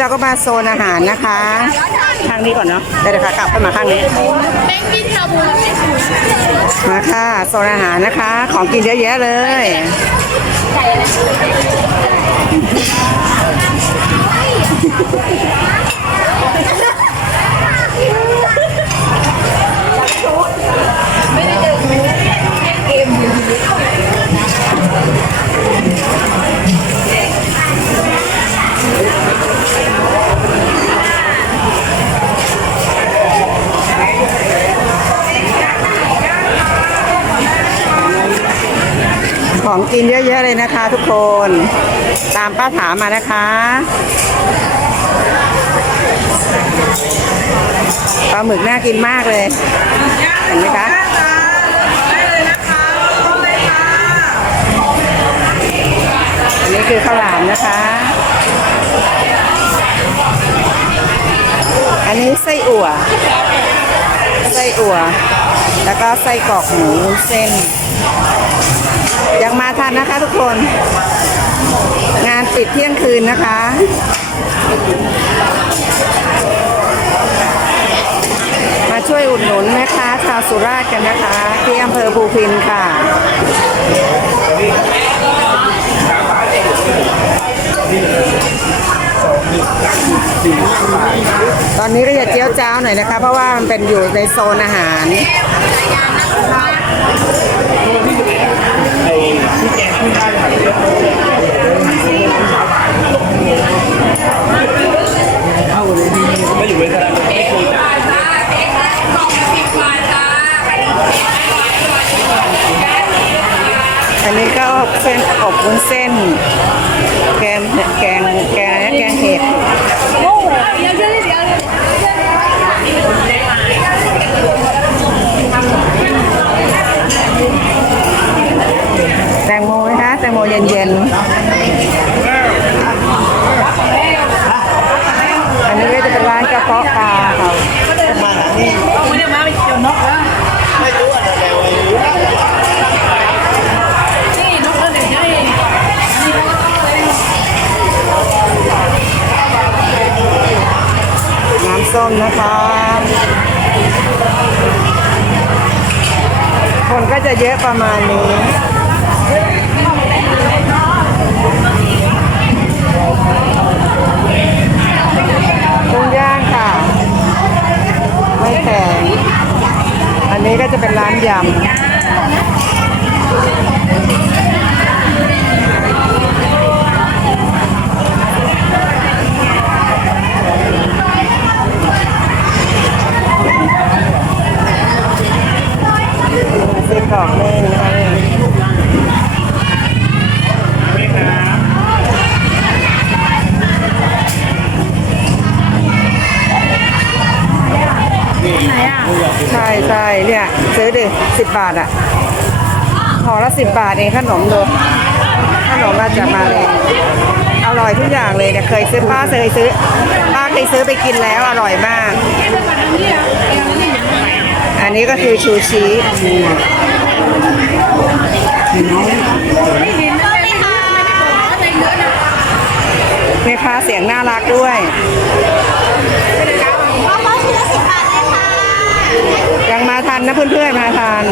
เราก็มาโซนอาหารนะคะทางนี้ก่อนเนาะเดี๋ยวค่ะกลับเข้ามาข้างนี้มาบูไม่ถูกมาค่ะโซนอาหารนะคะ ของกินเยอะแยะเลย ของกินเยอะๆเลยนะคะ ทุกคน ตามป้าถามมานะคะปลาหมึกน่ากินมากเลยเห็นไหมคะอันนี้คือข้าวหลามนะคะ อันนี้ไส้อั่ว ไส้อั่ว แล้วก็ไส้กรอกหมูวุ้นเส้น ยังมาทันนะคะทุกคน งานปิดเที่ยงคืนนะคะ มาช่วยอุดหนุนแม่ค้าชาวสุราษฎร์กันนะคะ ที่อำเภอภูพินค่ะตอนนี้ก็จะเจียวจ้าวหน่อยนะคะ เพราะว่ามันเป็นอยู่ในโซนอาหาร อันนี้ก็เส้นอบวุ้นเส้น แกงแกงแกงอะไรนะแกงเห็ด โอ้โหเดี๋ยวเดี๋ยวเดี๋ยว แตงโมไห มงโมเย็นๆ อันนี้ก็จะเป็นร้านกระเพาะปลาค่ะไม่ได้มาไปเกี่ยวนกนะนี่นกอะไรเนี่ยน้ำส้มนะคะคนก็จะเยอะประมาณนี้ กุ้งย่างค่ะ ไม่แข็ง อันนี้ก็ จ อดิสิบบาทอะห่อละสิบบาทเองขนมดูขนมมาจากมาเลยอร่อยทุกอย่างเลยเนี่ยเคยซื้อป้าเคยซื้อป้าเคยซื้อไปกินแล้วอร่อยมาก อันนี้ก็คือชูชีแม่ค้าเสียงน่ารักด้วย พ่อพ่อชิ้นละสิบบาทเลยค่ะ ยังมาทันนะ เพื่อนๆมาทาน